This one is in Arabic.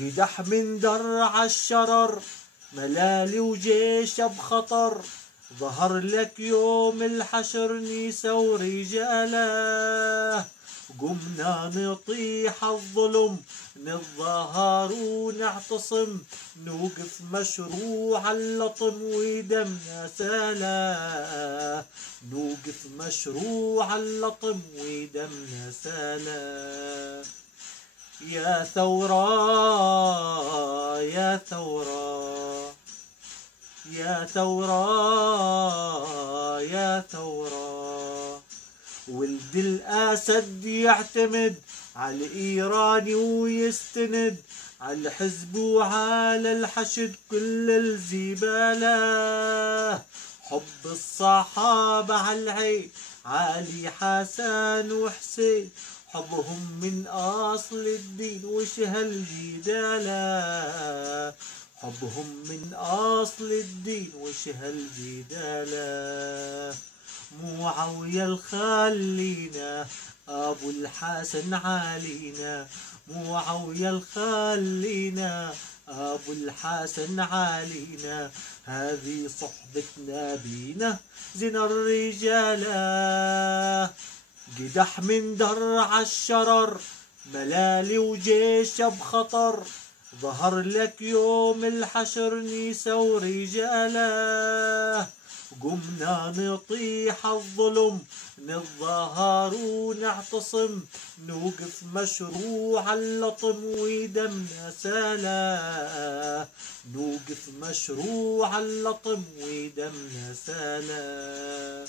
قدح من درع الشرر، ملالي وجيش بخطر، ظهر لك يوم الحشر نيسا ورجاله. قمنا نطيح الظلم، نتظاهر ونعتصم، نوقف مشروع اللطم ودمنا ساله. نوقف مشروع اللطم ودمنا ساله. يا ثورة يا ثورة يا ثورة يا ثورة، ولد الأسد يعتمد على الإيراني ويستند على الحزب وعلى الحشد كل الزبالة. حب الصحابة على العين، علي حسن وحسين، حبهم من أصل الدين وش هالجدالة. حبهم من أصل الدين وش هالجدالة. معاوية الخلينا أبو الحسن علينا، معاوية الخلينا أبو الحسن علينا، هذه صحبتنا بينا زين الرجالة. قدح من درع الشرر، ملالي وجيش بخطر، ظهر لك يوم الحشر نيسا ورجاله. قمنا نطيح الظلم، نتظاهر ونعتصم، نوقف مشروع اللطم ودمنا ساله. نوقف مشروع اللطم ودمنا ساله.